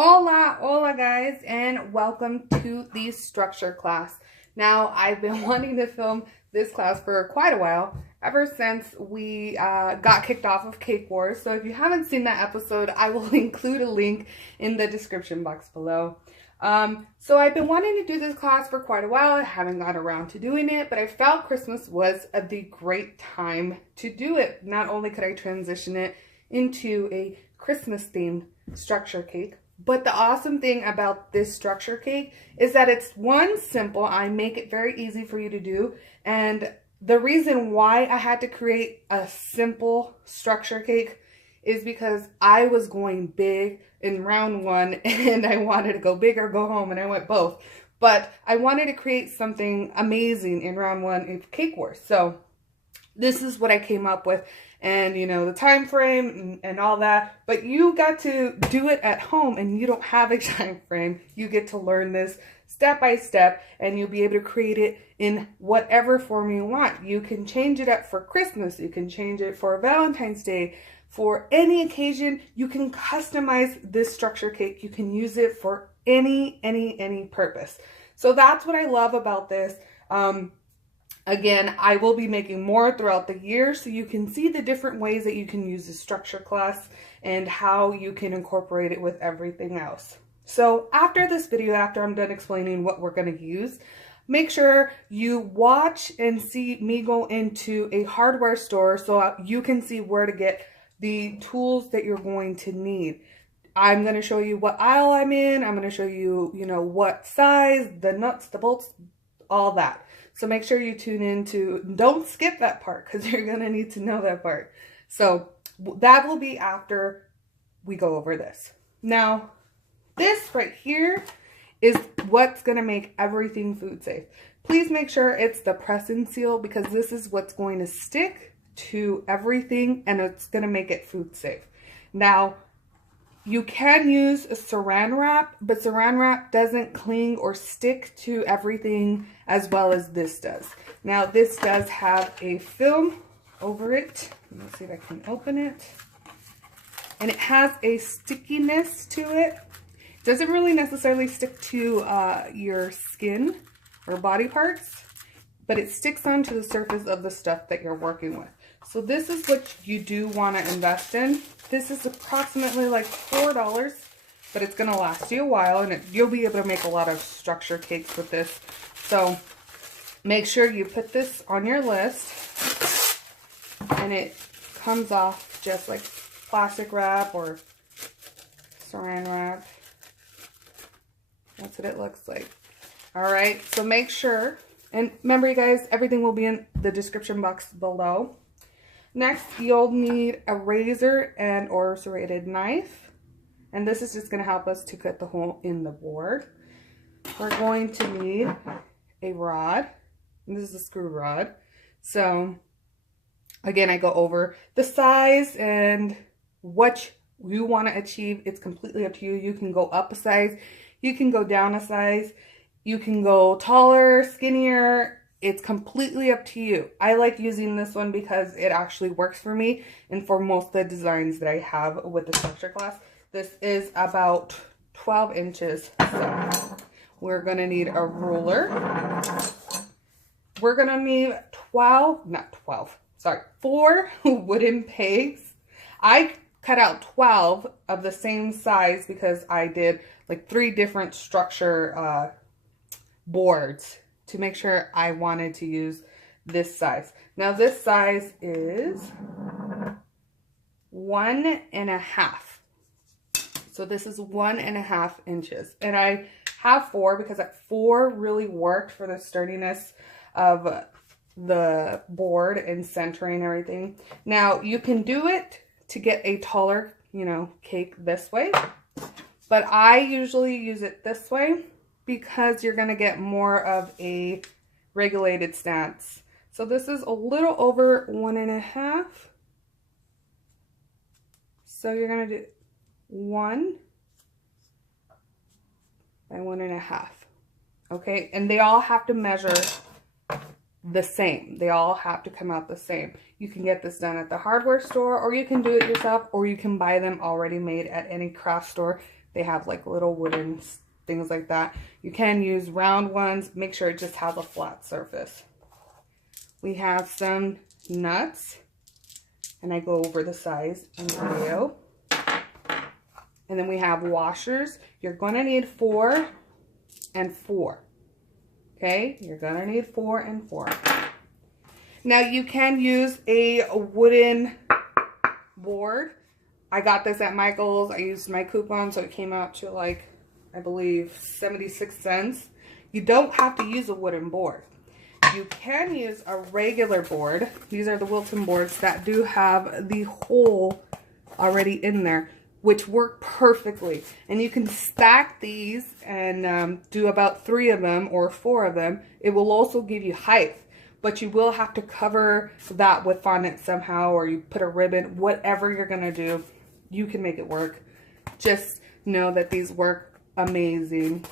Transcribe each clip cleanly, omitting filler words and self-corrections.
Hola guys, and welcome to the structure class. Now, I've been wanting to film this class for quite a while, ever since we got kicked off of Cake Wars. So if you haven't seen that episode, I will include a link in the description box below. So I've been wanting to do this class for quite a while. I haven't got around to doing it, but I felt Christmas was the great time to do it. Not only could I transition it into a Christmas themed structure cake, but the awesome thing about this structure cake is that it's simple. I make it very easy for you to do. And the reason why I had to create a simple structure cake is because I was going big in round one and I wanted to go big or go home, and I went both. But I wanted to create something amazing in round one of Cake Wars. So this is what I came up with, and you know, the time frame and all that, but you got to do it at home and you don't have a time frame. You get to learn this step by step, and you'll be able to create it in whatever form you want. You can change it up for Christmas, you can change it for Valentine's Day, for any occasion. You can customize this structure cake. You can use it for any purpose. So that's what I love about this. Again, I will be making more throughout the year, so you can see the different ways that you can use the structure class and how you can incorporate it with everything else. So after this video, after I'm done explaining what we're going to use, make sure you watch and see me go into a hardware store so you can see where to get the tools that you're going to need. I'm going to show you what aisle I'm in. I'm going to show you, what size, the nuts, the bolts, all that. So make sure you tune in don't skip that part, because you're going to need to know that part. So that will be after we go over this. Now, this right here is what's going to make everything food safe. Please make sure it's the press and seal, because this is what's going to stick to everything and it's going to make it food safe. Now, you can use a saran wrap, but saran wrap doesn't cling or stick to everything as well as this does. Now, this does have a film over it. Let me see if I can open it. And it has a stickiness to it. It doesn't really necessarily stick to your skin or body parts, but it sticks onto the surface of the stuff that you're working with. So this is what you do want to invest in. This is approximately like $4, but it's going to last you a while, and you'll be able to make a lot of structure cakes with this. So make sure you put this on your list, and it comes off just like plastic wrap or saran wrap. That's what it looks like. All right, so make sure, and remember you guys, everything will be in the description box below. Next, you'll need a razor and or serrated knife. And this is just going to help us to cut the hole in the board. We're going to need a rod. And this is a screw rod. So, again, I go over the size and what you want to achieve. It's completely up to you. You can go up a size. You can go down a size. You can go taller, skinnier. It's completely up to you. I like using this one because it actually works for me and for most of the designs that I have with the structure class. This is about 12 inches. So we're going to need a ruler. We're going to need 4 wooden pegs. I cut out 12 of the same size because I did like 3 different structure boards to make sure I wanted to use this size. Now this size is 1.5. So this is 1.5 inches. And I have 4 because that 4 really worked for the sturdiness of the board and centering everything. Now you can do it to get a taller, cake this way. But I usually use it this way, because you're going to get more of a regulated stance. So this is a little over 1.5. So you're going to do 1 by 1.5. Okay, and they all have to measure the same. They all have to come out the same. You can get this done at the hardware store, or you can do it yourself, or you can buy them already made at any craft store. they have like little wooden things like that. You can use round ones. Make sure it just has a flat surface. We have some nuts, and I go over the size in the video. And then we have washers. You're going to need 4 and 4. Okay, you're going to need 4 and 4. Now you can use a wooden board. I got this at Michael's. I used my coupon, so it came out to like, I believe 76 cents. You don't have to use a wooden board. You can use a regular board. These are the Wilton boards that do have the hole already in there, which work perfectly. And you can stack these and do about 3 of them or 4 of them. It will also give you height, but you will have to cover that with fondant somehow, or you put a ribbon, whatever you're gonna do, you can make it work. Just know that these work amazing.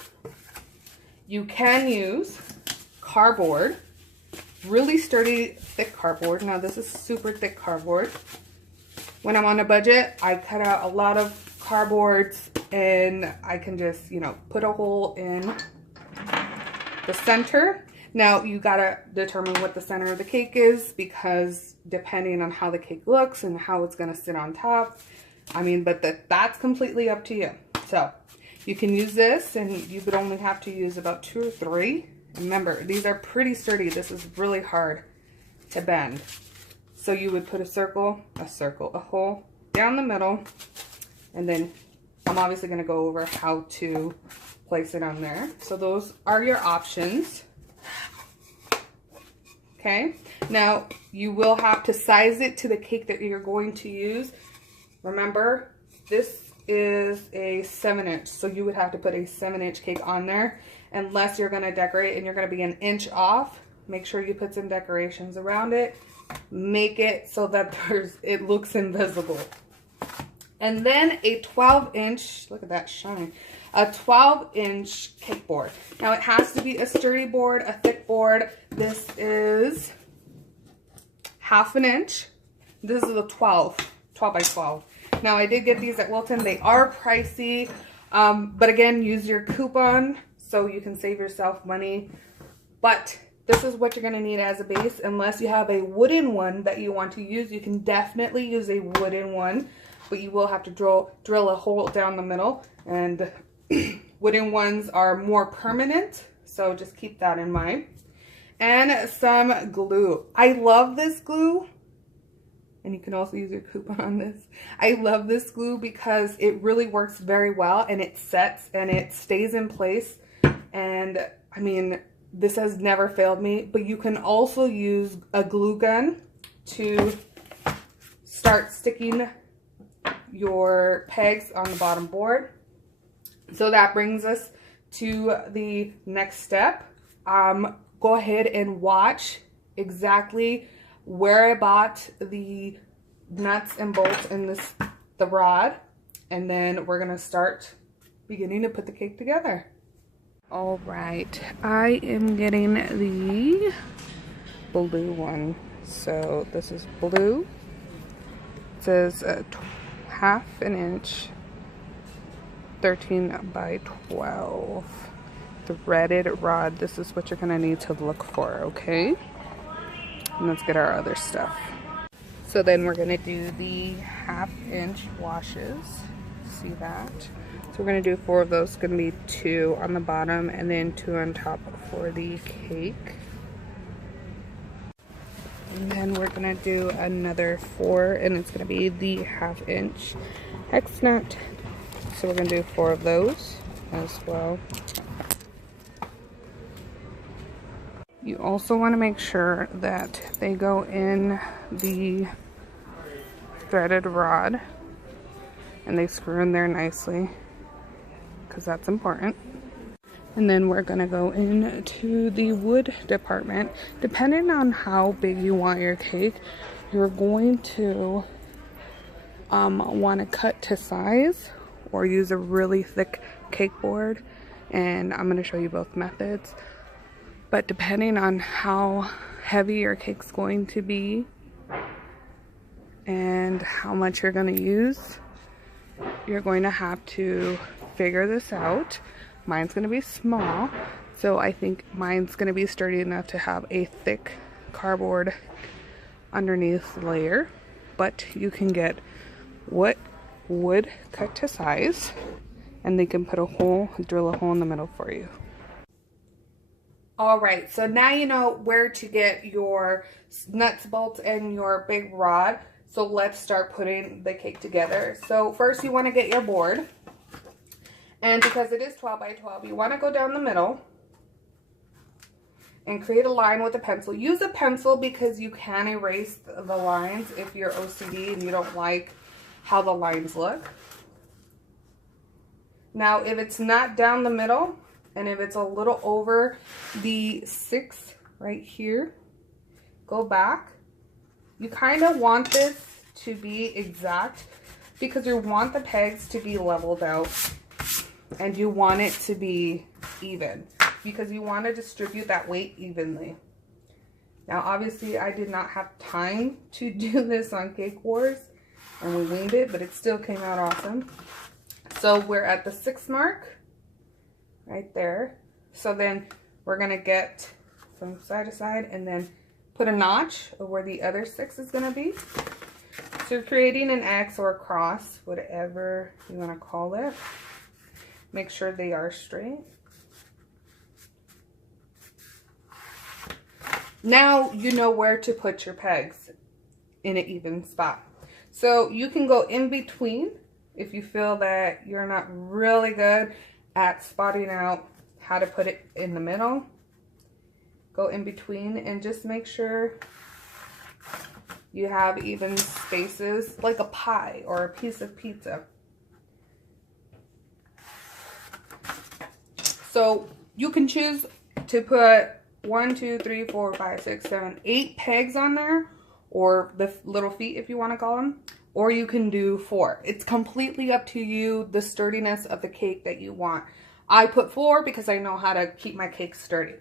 You can use cardboard, really sturdy, thick cardboard. Now this is super thick cardboard. When I'm on a budget, I cut out a lot of cardboards and I can just, you know, put a hole in the center. Now you gotta determine what the center of the cake is, because depending on how the cake looks and how it's gonna sit on top, I mean, but that's completely up to you. So you can use this, and you would only have to use about 2 or 3. Remember, these are pretty sturdy. This is really hard to bend. So you would put a hole down the middle, and then I'm obviously going to go over how to place it on there. So those are your options. Okay, now you will have to size it to the cake that you're going to use. Remember, this is a 7-inch, so you would have to put a 7-inch cake on there, unless you're going to decorate and you're going to be 1 inch off. Make sure you put some decorations around it. Make it so that it looks invisible. And then a 12-inch, look at that shine, a 12-inch cake board. Now it has to be a sturdy board, a thick board. This is 1/2 inch. This is a 12 by 12. Now I did get these at Wilton. They are pricey, but again, use your coupon so you can save yourself money. But this is what you're going to need as a base. Unless you have a wooden one that you want to use, you can definitely use a wooden one, but you will have to drill a hole down the middle, and wooden ones are more permanent, so just keep that in mind. And some glue. I love this glue, and you can also use your coupon on this. I love this glue because it really works very well, and it sets and it stays in place. And I mean, this has never failed me. But you can also use a glue gun to start sticking your pegs on the bottom board. So that brings us to the next step. Go ahead and watch exactly where I bought the nuts and bolts in the rod, and then we're gonna start beginning to put the cake together. All right, I am getting the blue one. So this is blue. It says 1/2 inch, 13 by 12. Threaded rod. This is what you're gonna need to look for, okay? And let's get our other stuff. So then we're gonna do the 1/2 inch washes. See that? So we're gonna do 4 of those. It's gonna be 2 on the bottom and then 2 on top for the cake. And then we're gonna do another 4, and it's gonna be the 1/2 inch hex nut. So we're gonna do 4 of those as well. You also want to make sure that they go in the threaded rod and they screw in there nicely, because that's important. And then we're going to go into the wood department. Depending on how big you want your cake, you're going to want to cut to size or use a really thick cake board. And I'm going to show you both methods. But depending on how heavy your cake's going to be and how much you're going to use, you're going to have to figure this out. Mine's going to be small, so I think mine's going to be sturdy enough to have a thick cardboard underneath layer, but you can get what wood cut to size, and they can put a hole, drill a hole in the middle for you. All right, so now you know where to get your nuts, bolts, and your big rod. So let's start putting the cake together. So first you want to get your board. And because it is 12 by 12, you want to go down the middle and create a line with a pencil. Use a pencil because you can erase the lines if you're OCD and you don't like how the lines look. Now, if it's not down the middle, and if it's a little over the 6 right here, go back. You kind of want this to be exact because you want the pegs to be leveled out and you want it to be even because you want to distribute that weight evenly. Now, obviously, I did not have time to do this on Cake Wars and we winged it, but it still came out awesome. So we're at the 6 mark. Right there. So then we're going to get from side to side and then put a notch of where the other 6 is going to be. So you're creating an X or a cross, whatever you want to call it. Make sure they are straight. Now you know where to put your pegs in an even spot. So you can go in between if you feel that you're not really good at spotting out how to put it in the middle. Go in between and just make sure you have even spaces like a pie or a piece of pizza. So you can choose to put 1, 2, 3, 4, 5, 6, 7, 8 pegs on there, or the little feet if you want to call them, or you can do 4. It's completely up to you, the sturdiness of the cake that you want. I put 4 because I know how to keep my cake sturdy.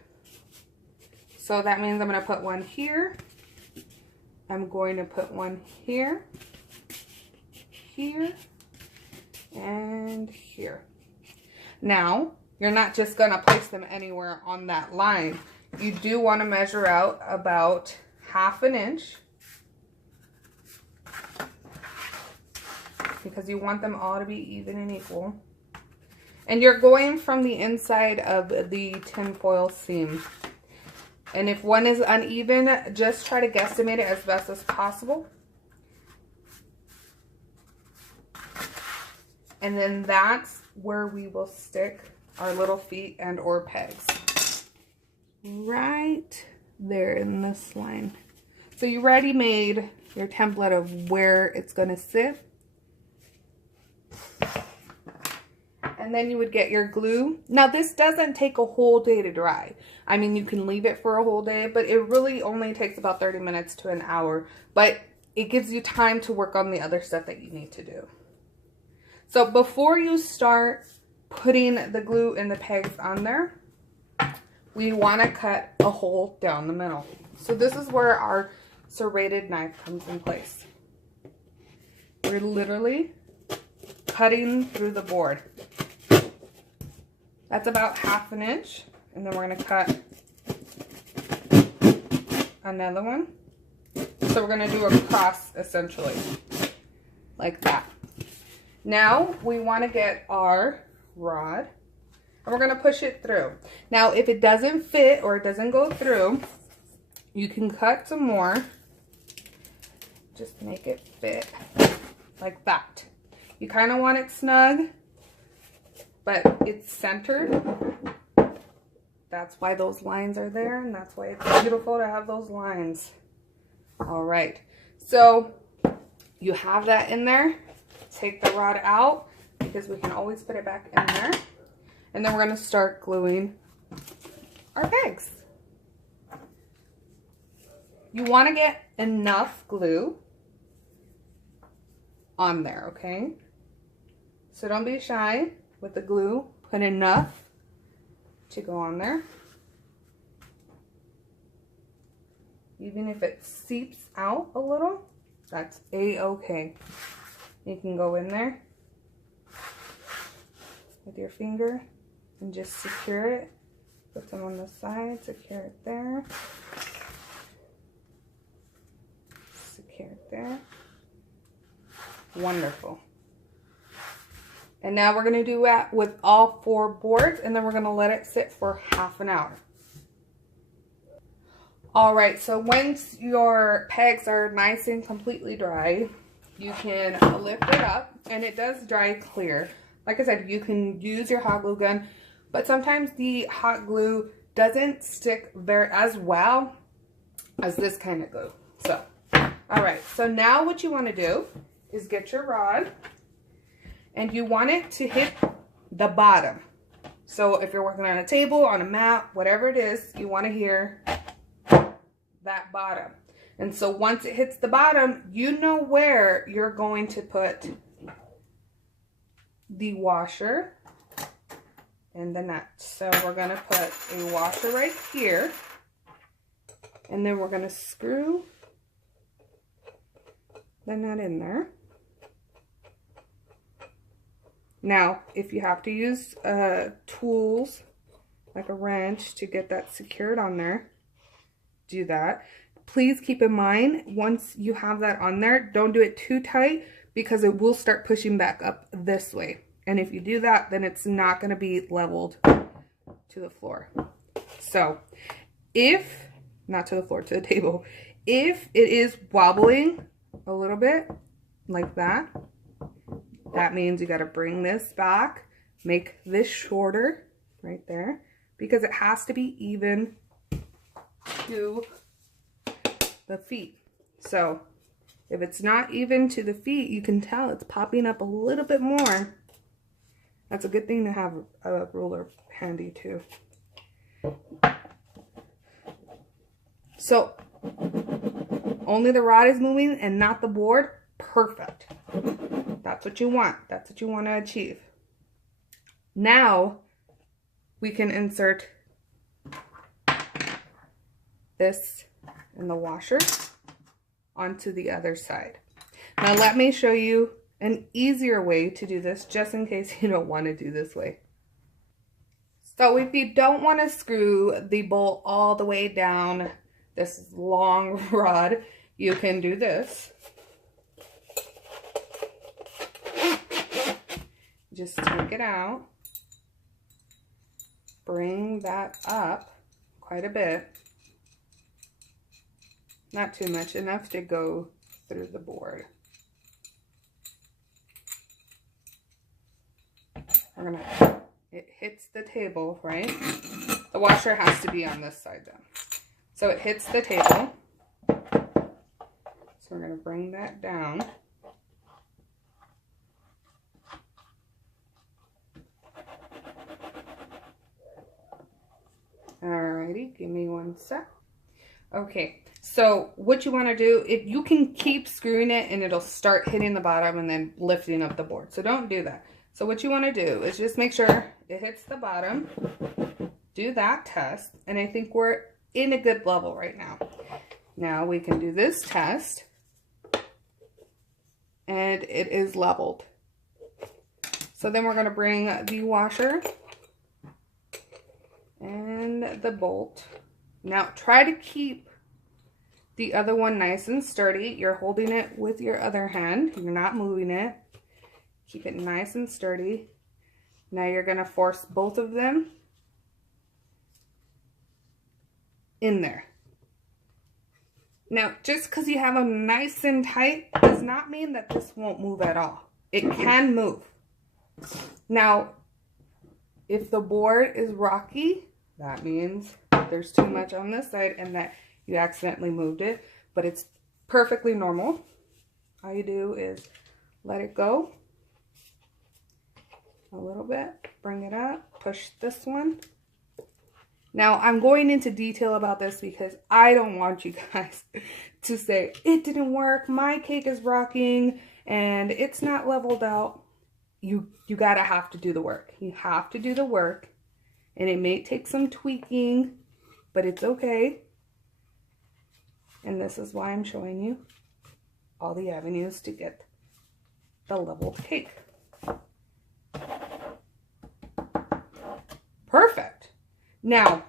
So that means I'm going to put 1 here. I'm going to put 1 here, here, and here. Now, you're not just going to place them anywhere on that line. You do want to measure out about 1/2 inch because you want them all to be even and equal. And you're going from the inside of the tinfoil seam. And if one is uneven, just try to guesstimate it as best as possible. And then that's where we will stick our little feet and or pegs. Right there in this line. So you already made your template of where it's going to sit. And then you would get your glue. Now this doesn't take a whole day to dry. I mean, you can leave it for a whole day, but it really only takes about 30 minutes to an hour. But it gives you time to work on the other stuff that you need to do. So before you start putting the glue and the pegs on there, we want to cut a hole down the middle. So this is where our serrated knife comes in place. We're literally cutting through the board. That's about 1/2 inch. And then we're going to cut another one. So we're going to do a cross essentially, like that. Now we want to get our rod and we're going to push it through. Now if it doesn't fit or it doesn't go through, you can cut some more. Just make it fit like that. You kind of want it snug, but it's centered. That's why those lines are there, and that's why it's beautiful to have those lines. All right, so you have that in there. Take the rod out because we can always put it back in there. And then we're going to start gluing our pegs. You want to get enough glue on there, okay? So don't be shy with the glue. Put enough to go on there. Even if it seeps out a little, that's a-okay. You can go in there with your finger and just secure it. Put them on the side, secure it there. Secure it there. Wonderful. And now we're going to do that with all 4 boards, and then we're going to let it sit for half an hour. Alright, so once your pegs are nice and completely dry, you can lift it up, and it does dry clear. Like I said, you can use your hot glue gun, but sometimes the hot glue doesn't stick very as well as this kind of glue. So, alright, so now what you want to do is get your rod, and you want it to hit the bottom. So if you're working on a table, on a mat, whatever it is, you want to hear that bottom. And so once it hits the bottom, you know where you're going to put the washer and the nut. So we're going to put a washer right here, and then we're going to screw the nut in there. Now, if you have to use tools like a wrench to get that secured on there, do that. Please keep in mind, once you have that on there, don't do it too tight because it will start pushing back up this way. And if you do that, then it's not going to be leveled to the floor. So, if, not to the floor, to the table, if it is wobbling a little bit like that, that means you got to bring this back, make this shorter right there, because it has to be even to the feet. So if it's not even to the feet, you can tell it's popping up a little bit more. That's a good thing to have a ruler handy too. So only the rod is moving and not the board. Perfect. That's what you want. That's what you want to achieve. Now we can insert this in the washer onto the other side. Now let me show you an easier way to do this, just in case you don't want to do this way. So if you don't want to screw the bolt all the way down this long rod, you can do this. Just take it out, bring that up quite a bit, not too much, enough to go through the board. It hits the table, right? The washer has to be on this side though. So it hits the table. So we're going to bring that down. Alrighty, give me one sec. Okay, so what you want to do, if you can keep screwing it and it'll start hitting the bottom and then lifting up the board. So don't do that. So what you want to do is just make sure it hits the bottom. Do that test, and I think we're in a good level right now. Now we can do this test, and it is leveled. So then we're going to bring the washer and the bolt. Now try to keep the other one nice and sturdy. You're holding it with your other hand. You're not moving it. Keep it nice and sturdy. Now you're going to force both of them in there. Now, just because you have them nice and tight does not mean that this won't move at all. It can move. Now, if the board is rocky, that means there's too much on this side and that you accidentally moved it, but it's perfectly normal. All you do is let it go a little bit, bring it up, push this one. Now, I'm going into detail about this because I don't want you guys to say, it didn't work, my cake is rocking, and it's not leveled out. You gotta have to do the work. You have to do the work, and it may take some tweaking, but it's okay. And this is why I'm showing you all the avenues to get the leveled cake. Now,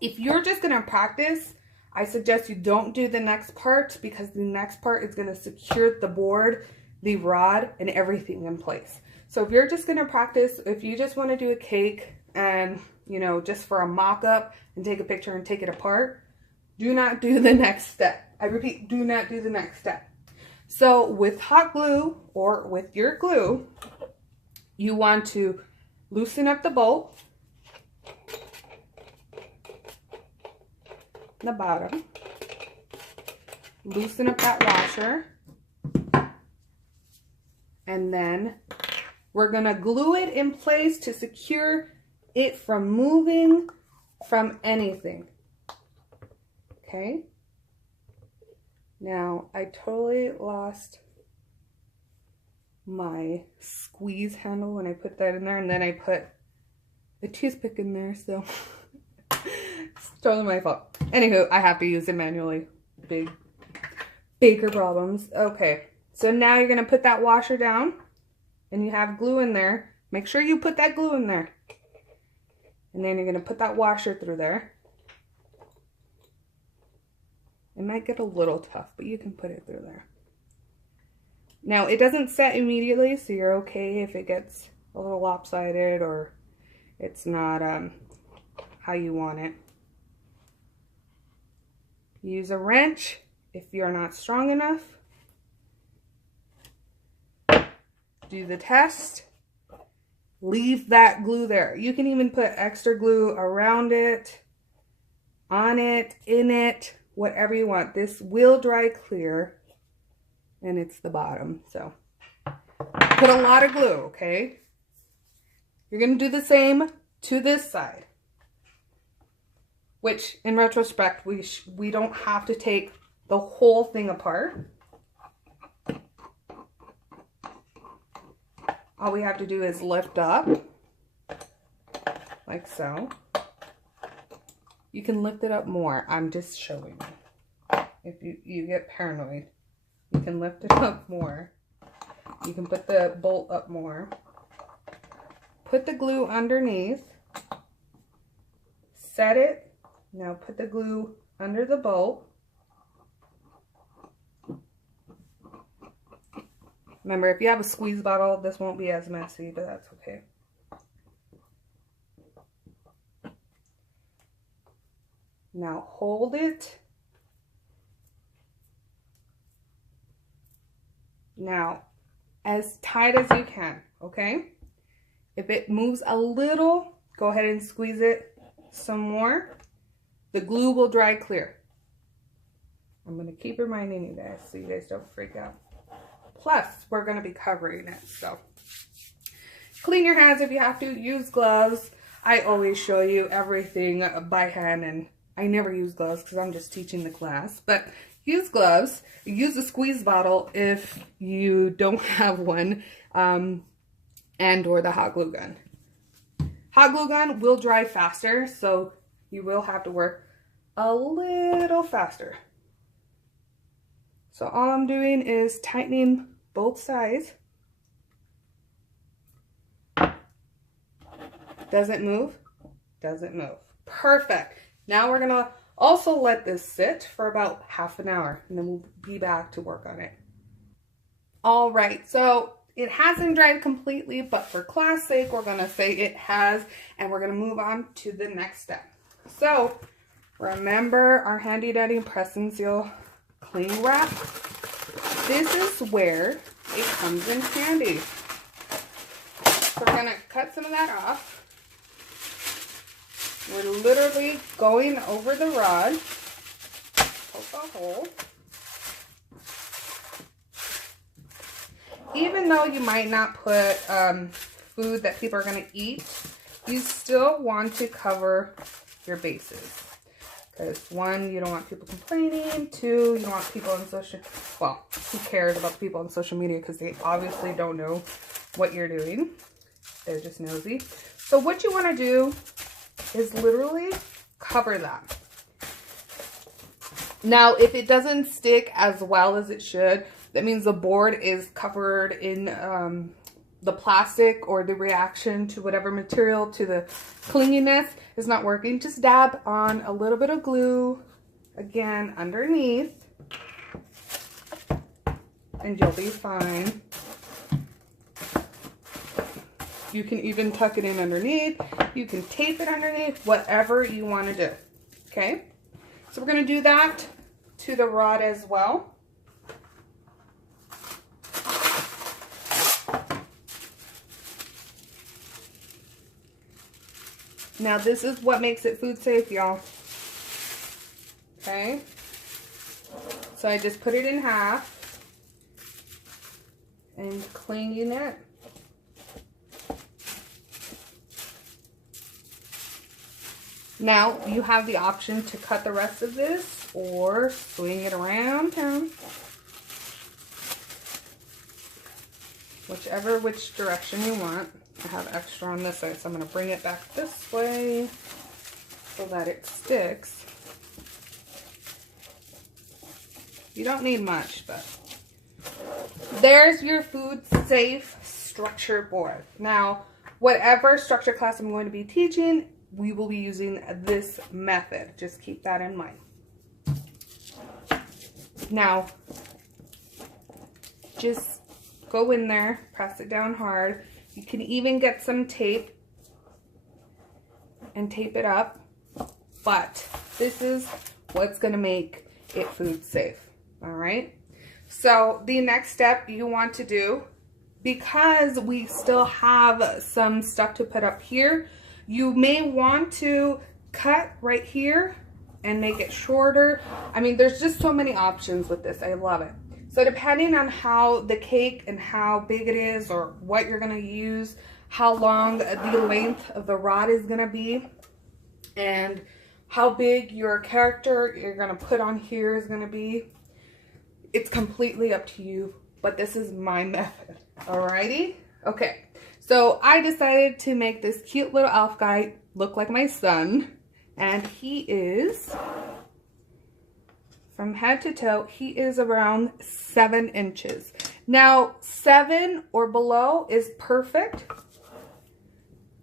if you're just going to practice, I suggest you don't do the next part, because the next part is going to secure the board, the rod, and everything in place. So if you're just going to practice, if you just want to do a cake and, you know, just for a mock-up and take a picture and take it apart, do not do the next step. I repeat, do not do the next step. So with hot glue or with your glue, you want to loosen up the bolt, the bottom, loosen up that washer, and then we're gonna glue it in place to secure it from moving from anything. Okay? Now, I totally lost my squeeze handle when I put that in there, and then I put the toothpick in there, so it's totally my fault. Anywho, I have to use it manually. Big baker problems. Okay, so now you're gonna put that washer down, and you have glue in there. Make sure you put that glue in there. And then you're gonna put that washer through there. It might get a little tough, but you can put it through there. Now, it doesn't set immediately, so you're okay if it gets a little lopsided or it's not how you want it. Use a wrench if you're not strong enough. Do the test. Leave that glue there. You can even put extra glue around it, on it, in it, whatever you want. This will dry clear, and it's the bottom, so put a lot of glue, okay? You're gonna do the same to this side, which in retrospect, we don't have to take the whole thing apart. All we have to do is lift up, like so. You can lift it up more. I'm just showing you. If you get paranoid, you can lift it up more. You can put the bolt up more. Put the glue underneath. Set it. Now put the glue under the bolt. Remember, if you have a squeeze bottle, this won't be as messy, but that's okay. Now hold it. Now, as tight as you can, okay? If it moves a little, go ahead and squeeze it some more. The glue will dry clear. I'm going to keep reminding you guys so you guys don't freak out. Plus, we're going to be covering it, so clean your hands if you have to. Use gloves. I always show you everything by hand, and I never use gloves because I'm just teaching the class. But use gloves. Use a squeeze bottle if you don't have one, and or the hot glue gun. Hot glue gun will dry faster, so you will have to work a little faster. So all I'm doing is tightening both sides. Does it move? Doesn't move. Perfect. Now we're gonna also let this sit for about half an hour, and then we'll be back to work on it. All right, so it hasn't dried completely, but for class sake, we're gonna say it has, and we're gonna move on to the next step. So remember our handy dandy press and seal cling wrap? This is where it comes in handy. So we're gonna cut some of that off. We're literally going over the rod, poke a hole. Even though you might not put food that people are gonna eat, you still want to cover your bases. Because one, you don't want people complaining. Two, you don't want people on social, well, who cares about people on social media because they obviously don't know what you're doing. They're just nosy. So what you want to do is literally cover that. Now, if it doesn't stick as well as it should, that means the board is covered in the plastic or the reaction to whatever material, to the clinginess is not working, just dab on a little bit of glue, again, underneath, and you'll be fine. You can even tuck it in underneath. You can tape it underneath, whatever you want to do. Okay? So we're going to do that to the rod as well. Now this is what makes it food safe, y'all. Okay? So I just put it in half and cleaning it. Now you have the option to cut the rest of this or swing it around town. Which direction you want. I have extra on this side, so I'm going to bring it back this way so that it sticks. You don't need much, but there's your food safe structure board. Now, whatever structure class I'm going to be teaching, we will be using this method. Just keep that in mind. Now, just go in there, press it down hard. You can even get some tape and tape it up, but this is what's going to make it food safe. All right. So the next step you want to do, because we still have some stuff to put up here, you may want to cut right here and make it shorter. I mean, there's just so many options with this. I love it. So depending on how the cake and how big it is or what you're going to use, how long the length of the rod is going to be, and how big your character you're going to put on here is going to be, it's completely up to you. But this is my method. Alrighty? Okay. So I decided to make this cute little elf guy look like my son. And he is, from head to toe, he is around 7 inches. Now, 7 or below is perfect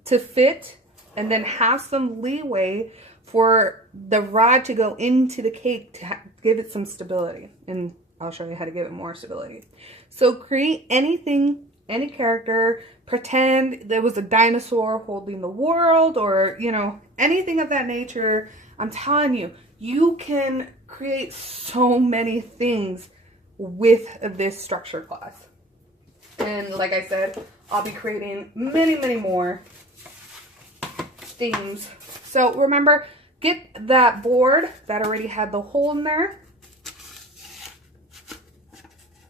to fit, and then have some leeway for the rod to go into the cake to give it some stability. And I'll show you how to give it more stability. So create anything, any character, pretend there was a dinosaur holding the world, or, you know, anything of that nature. I'm telling you, you can create so many things with this structure class. And like I said, I'll be creating many, many more themes. So remember, get that board that already had the hole in there.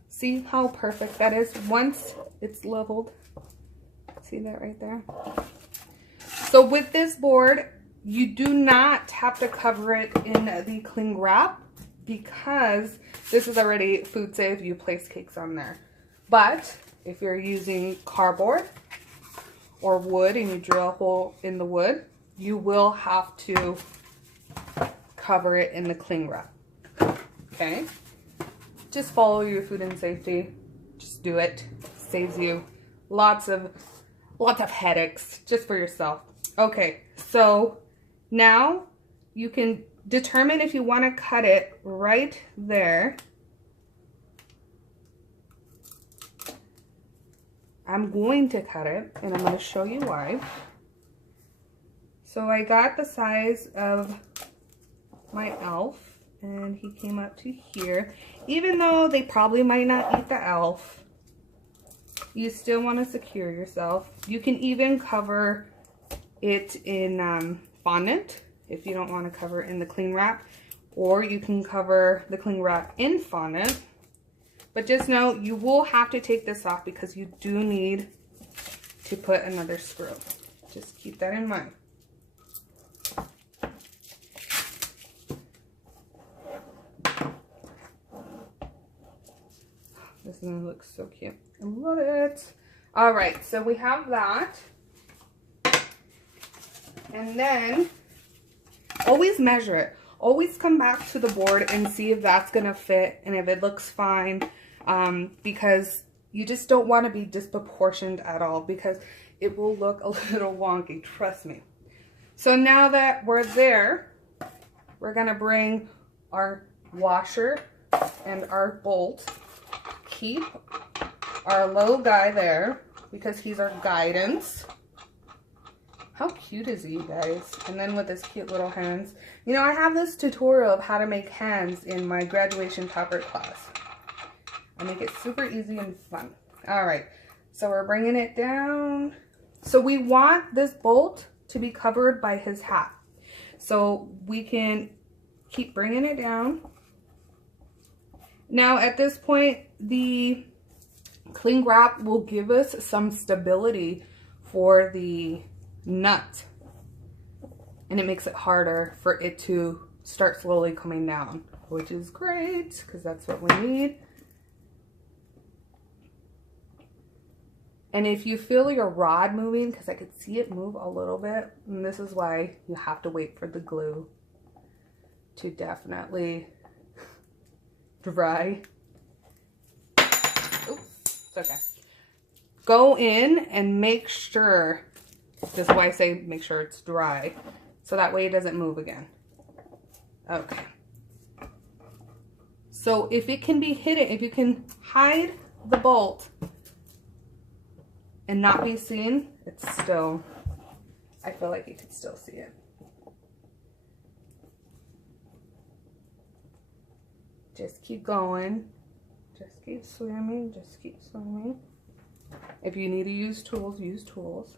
See how perfect that is once it's leveled. See that right there? So with this board, you do not have to cover it in the cling wrap because this is already food safe. You place cakes on there. But if you're using cardboard or wood and you drill a hole in the wood, you will have to cover it in the cling wrap. Okay? Just follow your food and safety. Just do it. Saves you lots of headaches just for yourself. Okay, so now you can determine if you want to cut it right there. I'm going to cut it, and I'm going to show you why. So I got the size of my elf, and he came up to here. Even though they probably might not eat the elf, you still want to secure yourself. You can even cover it in fondant if you don't want to cover it in the cling wrap, or you can cover the cling wrap in fondant. But just know you will have to take this off because you do need to put another screw. Just keep that in mind. This is gonna look so cute. I love it. All right, so we have that. And then always measure it. Always come back to the board and see if that's gonna fit and if it looks fine. Because You just don't want to be disproportioned at all because it will look a little wonky, trust me. So now that we're there, we're gonna bring our washer and our bolt. Keep our little guy there because he's our guidance. How cute is he, you guys? And then with his cute little hands. You know, I have this tutorial of how to make hands in my graduation topper class. I make it super easy and fun. All right, so we're bringing it down. So we want this bolt to be covered by his hat. So we can keep bringing it down. Now at this point, the cling wrap will give us some stability for the nut, and it makes it harder for it to start slowly coming down, which is great because that's what we need. And if you feel your rod moving, because I could see it move a little bit, and this is why you have to wait for the glue to definitely dry. Oops, it's okay. Go in and make sure, this is why I say make sure it's dry, so that way it doesn't move again. Okay. So if it can be hidden, if you can hide the bolt and not be seen, it's still, I feel like you can still see it. Just keep going. Just keep swimming. Just keep swimming. If you need to use tools, use tools.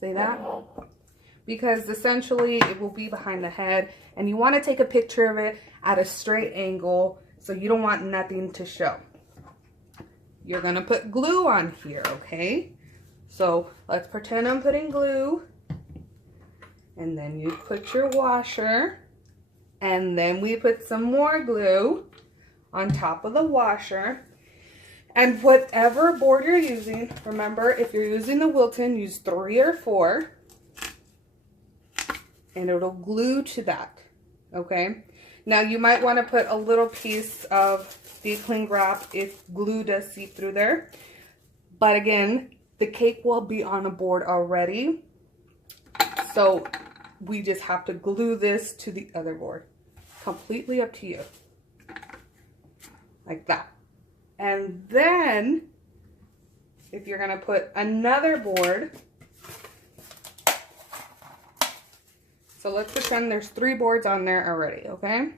See that? Because essentially it will be behind the head and you want to take a picture of it at a straight angle so you don't want nothing to show. You're going to put glue on here, okay? So let's pretend I'm putting glue. And then you put your washer. And then we put some more glue on top of the washer. And whatever board you're using, remember, if you're using the Wilton, use 3 or 4. And it'll glue to that, okay? Now you might want to put a little piece of the cling wrap if glue does seep through there. But again, the cake will be on a board already. So we just have to glue this to the other board. Completely up to you. Like that. And then, if you're going to put another board, so let's pretend there's 3 boards on there already, okay?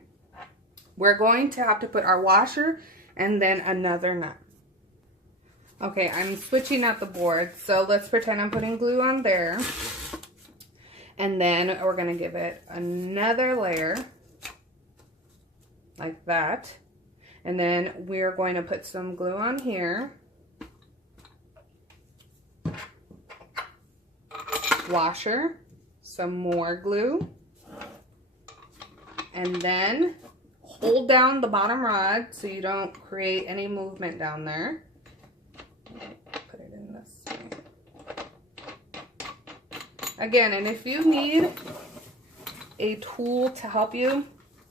We're going to have to put our washer and then another nut. Okay, I'm switching out the board, so let's pretend I'm putting glue on there. And then we're going to give it another layer, like that. And then we're going to put some glue on here. Washer, some more glue. And then hold down the bottom rod so you don't create any movement down there. Put it in this way. Again, and if you need a tool to help you,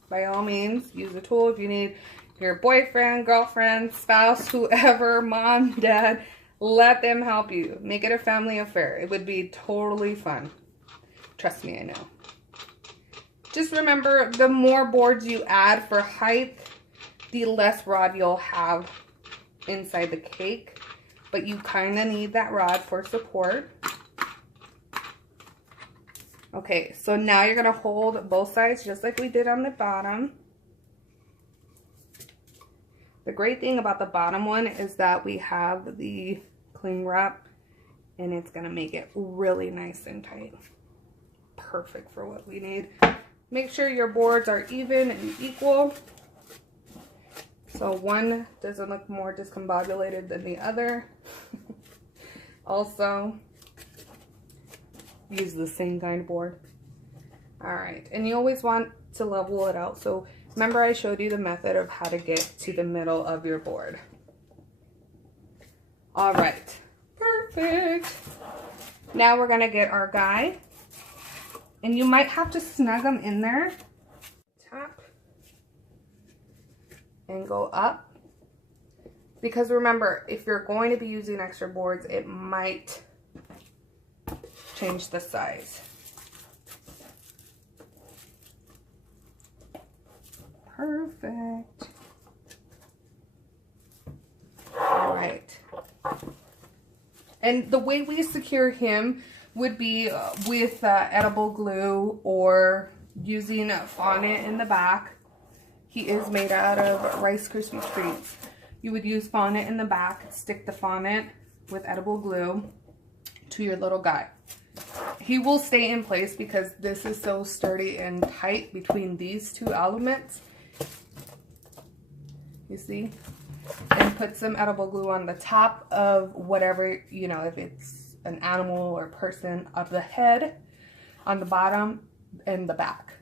by all means, use a tool. If you need your boyfriend, girlfriend, spouse, whoever, mom, dad, let them help you. Make it a family affair. It would be totally fun. Trust me, I know. Just remember, the more boards you add for height, the less rod you'll have inside the cake. But you kind of need that rod for support. Okay, so now you're going to hold both sides just like we did on the bottom. The great thing about the bottom one is that we have the cling wrap and it's going to make it really nice and tight. Perfect for what we need. Make sure your boards are even and equal, so one doesn't look more discombobulated than the other. Also, use the same kind of board. Alright, and you always want to level it out. So remember I showed you the method of how to get to the middle of your board. Alright, perfect. Now we're going to get our guy. And you might have to snug them in there. Tap. and go up. Because remember, if you're going to be using extra boards, it might change the size. Perfect. All right. And the way we secure him would be with edible glue or using a fondant in the back. He is made out of Rice Krispie treats. You would use fondant in the back, stick the fondant with edible glue to your little guy. He will stay in place because this is so sturdy and tight between these two elements. You see? And put some edible glue on the top of whatever, you know, if it's an animal or person, of the head, on the bottom, and the back.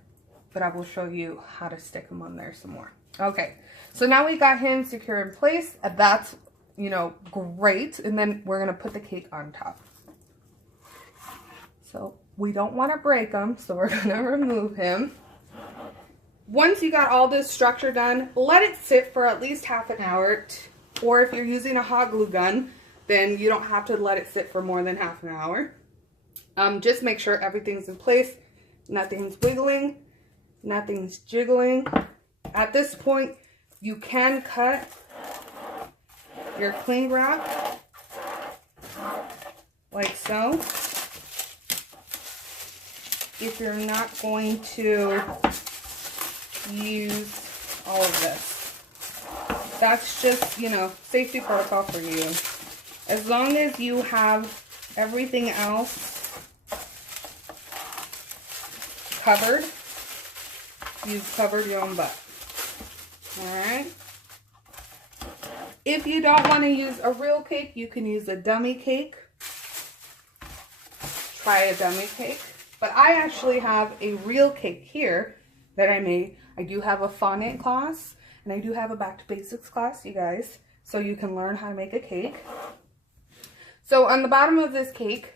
But I will show you how to stick them on there some more. Okay, so now we got him secure in place. That's, you know, great. And then we're going to put the cake on top. So we don't want to break him, so we're going to remove him. Once you got all this structure done, let it sit for at least half an hour. Or if you're using a hot glue gun, then you don't have to let it sit for more than half an hour. Just make sure everything's in place. Nothing's wiggling. Nothing's jiggling. At this point, you can cut your cling wrap like so. If you're not going to use all of this. That's just, you know, safety protocol for you. As long as you have everything else covered, you've covered your own butt. Alright? If you don't want to use a real cake, you can use a dummy cake. Try a dummy cake. But I actually have a real cake here that I made. I do have a fondant class, and I do have a back to basics class, you guys, so you can learn how to make a cake. So on the bottom of this cake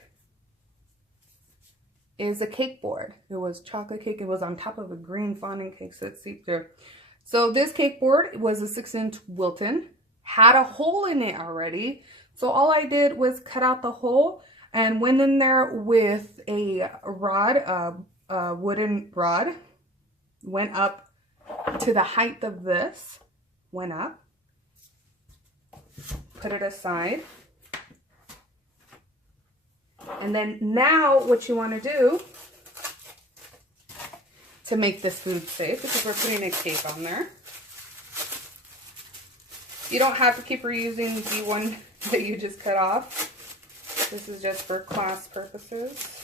is a cake board. It was chocolate cake. It was on top of a green fondant cake, so it's seeped through. So this cake board was a 6-inch Wilton, had a hole in it already. So all I did was cut out the hole and went in there with a rod, a wooden rod, went up to the height of this, went up, put it aside. And then now what you want to do to make this food safe, because we're putting a cake on there. You don't have to keep reusing the one that you just cut off. This is just for class purposes.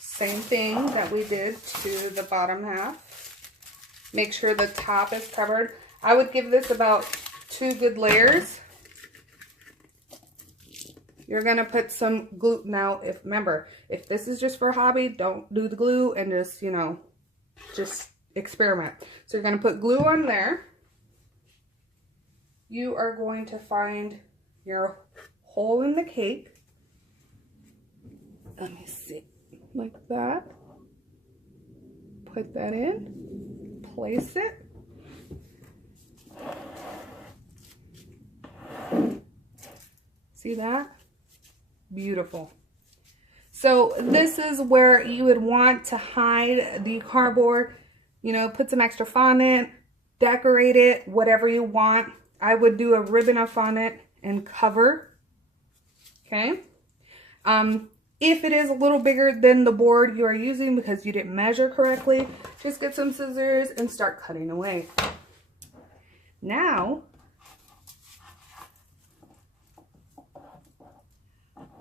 Same thing that we did to the bottom half. Make sure the top is covered. I would give this about 2 good layers. You're gonna put some glue. Now, remember, if this is just for a hobby, don't do the glue and just, you know, just experiment. So you're gonna put glue on there. You are going to find your hole in the cake. Let me see. Like that. Put that in. Place it. See that? Beautiful. So this is where you would want to hide the cardboard. You know, put some extra fondant, decorate it, whatever you want. I would do a ribbon of fondant and cover. Okay. If it is a little bigger than the board you are using because you didn't measure correctly, just get some scissors and start cutting away. Now,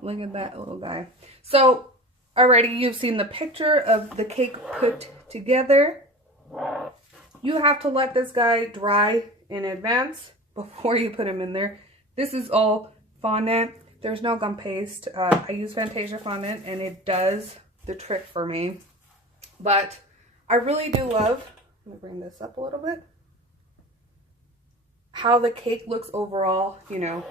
look at that little guy. So, already you've seen the picture of the cake put together. You have to let this guy dry in advance before you put him in there. This is all fondant. There's no gum paste. I use Fantasia fondant and it does the trick for me. But I really do love, let me bring this up a little bit. how the cake looks overall, you know,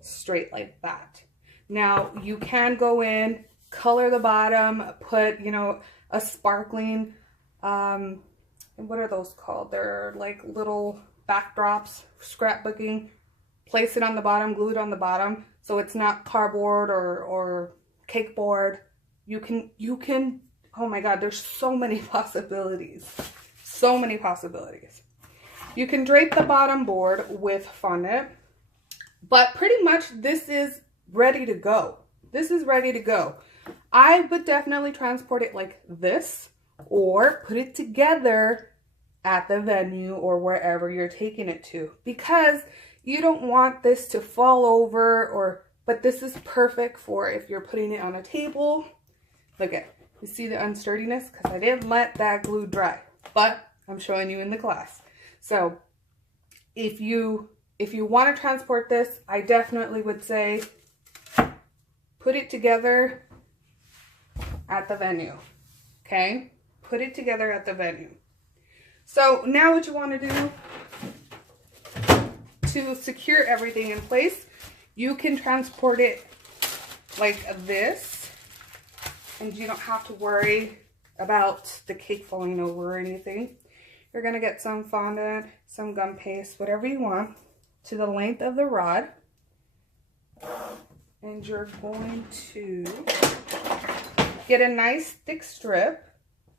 straight like that. Now you can go in, color the bottom, put, you know, a sparkling, what are those called? They're like little backdrops, scrapbooking. Place it on the bottom, glue it on the bottom, so it's not cardboard or cake board. You can, oh my God, there's so many possibilities. So many possibilities. You can drape the bottom board with fondant, but pretty much this is ready to go. This is ready to go. I would definitely transport it like this, or put it together at the venue or wherever you're taking it to, because you don't want this to fall over, but this is perfect for if you're putting it on a table. Look at, you see the unsturdiness? Because I didn't let that glue dry, but I'm showing you in the class. So if you want to transport this, I definitely would say put it together at the venue, okay? Put it together at the venue. So now what you want to do to secure everything in place, you can transport it like this, and you don't have to worry about the cake falling over or anything. You're going to get some fondant, some gum paste, whatever you want, to the length of the rod. And you're going to get a nice thick strip,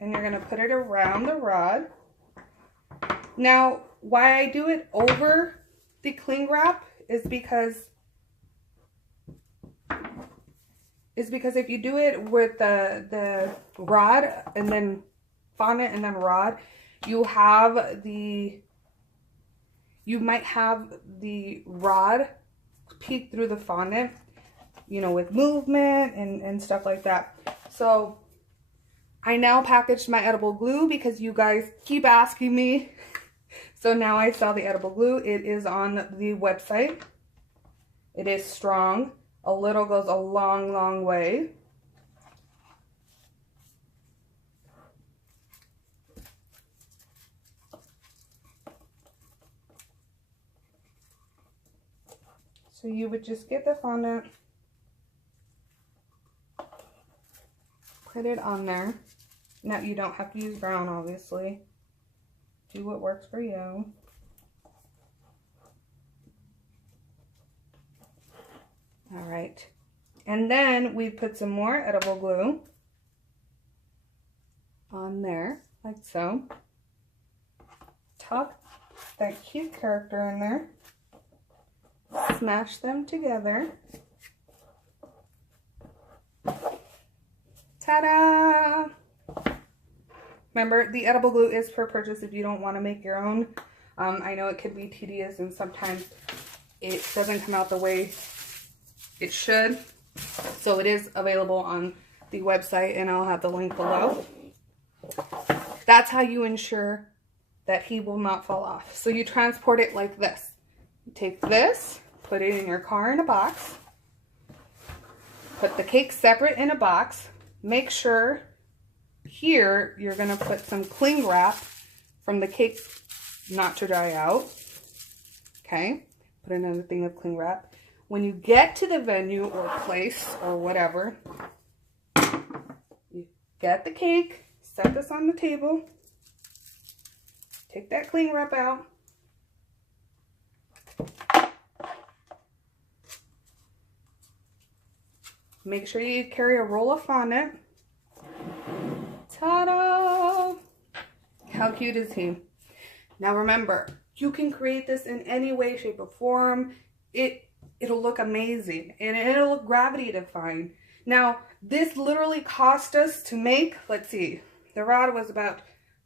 and you're going to put it around the rod. Now, why I do it over the cling wrap is because if you do it with the rod and then fondant and then rod, you might have the rod peek through the fondant, you know, with movement and stuff like that. So I now packaged my edible glue because you guys keep asking me. So now I sell the edible glue. It is on the website. It is strong. A little goes a long, long way. So you would just get the fondant, put it on there. Now you don't have to use brown, obviously. Do what works for you. All right. And then we put some more edible glue on there, like so. Tuck that cute character in there. Smash them together. Ta-da! Remember, the edible glue is per purchase if you don't want to make your own. I know it could be tedious and sometimes it doesn't come out the way it should. So it is available on the website, and I'll have the link below. That's how you ensure that he will not fall off. So you transport it like this. You take this, put it in your car in a box. Put the cake separate in a box. Make sure here you're going to put some cling wrap from the cake not to dry out. Okay, put another thing of cling wrap. When you get to the venue or place or whatever, you get the cake, set this on the table, take that cling wrap out. Make sure you carry a roll of fondant. Ta-da! How cute is he? Now remember, you can create this in any way, shape, or form. It'll look amazing, and it'll look gravity defying. Now, this literally cost us to make, let's see, the rod was about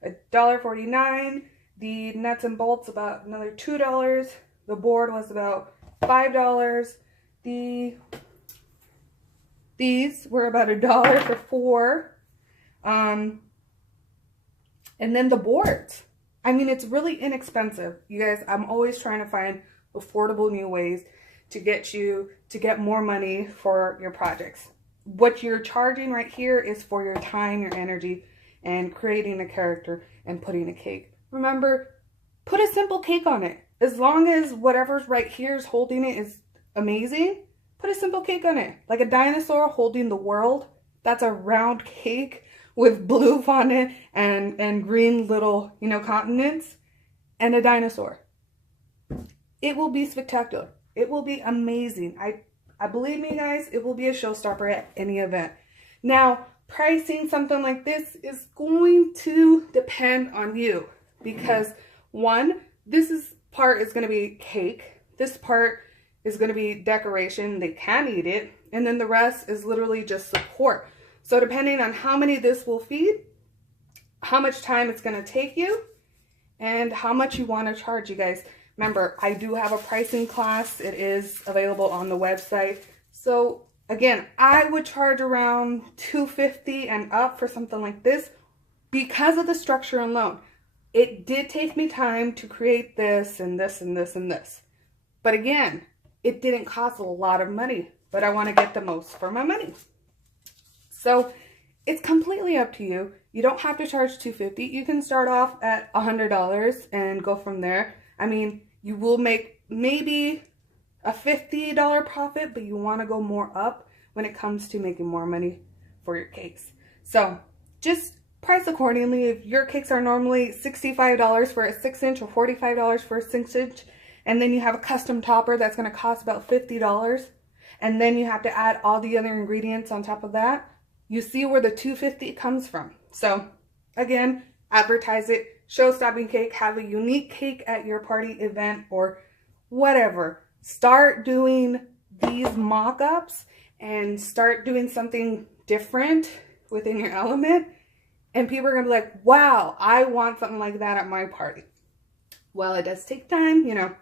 $1.49. The nuts and bolts about another $2. The board was about $5. These were about $1 for 4. And then the boards. I mean, it's really inexpensive. You guys, I'm always trying to find affordable new ways to get more money for your projects. What you're charging right here is for your time, your energy, and creating a character and putting a cake. Remember, put a simple cake on it. As long as whatever's right here is holding it is amazing, put a simple cake on it. Like a dinosaur holding the world. That's a round cake with blue fondant and green little, you know, continents and a dinosaur. It will be spectacular. It will be amazing. I believe me, guys, it will be a showstopper at any event. Now, pricing something like this is going to depend on you because one, part is going to be cake. This part is going to be decoration. They can eat it. And then the rest is literally just support. So depending on how many this will feed, how much time it's going to take you, and how much you want to charge, you guys. Remember, I do have a pricing class. It is available on the website. So again, I would charge around $250 and up for something like this because of the structure alone. It did take me time to create this and this and this and this. But again, it didn't cost a lot of money, but I want to get the most for my money. So it's completely up to you. You don't have to charge $250. You can start off at $100 and go from there. I mean, you will make maybe a $50 profit, but you want to go more up when it comes to making more money for your cakes. So just price accordingly. If your cakes are normally $65 for a 6-inch or $45 for a 6-inch, and then you have a custom topper that's going to cost about $50, and then you have to add all the other ingredients on top of that, you see where the $250 comes from. So again, advertise it, show-stopping cake, have a unique cake at your party, event, or whatever. Start doing these mock-ups and start doing something different within your element. And people are going to be like, wow, I want something like that at my party. Well, it does take time, you know.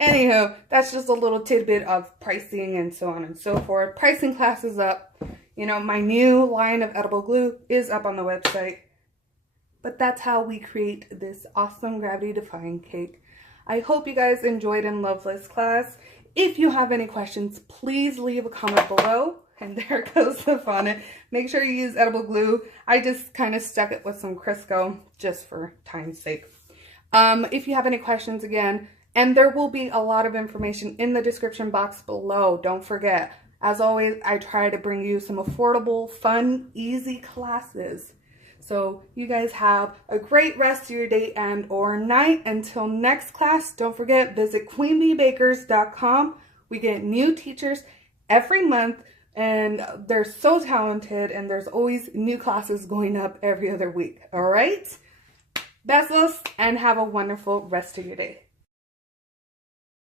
Anywho, that's just a little tidbit of pricing and so on and so forth. Pricing class is up. You know, my new line of edible glue is up on the website. But that's how we create this awesome gravity-defying cake. I hope you guys enjoyed and loved this class. If you have any questions, please leave a comment below. And there goes the fondant. Make sure you use edible glue. I just kind of stuck it with some Crisco just for time's sake. If you have any questions, again, and there will be a lot of information in the description box below. Don't forget, as always, I try to bring you some affordable, fun, easy classes. So you guys have a great rest of your day and or night. Until next class, don't forget, visit queenbeebakers.com. We get new teachers every month, and they're so talented, and there's always new classes going up every other week. All right? Besos, and have a wonderful rest of your day.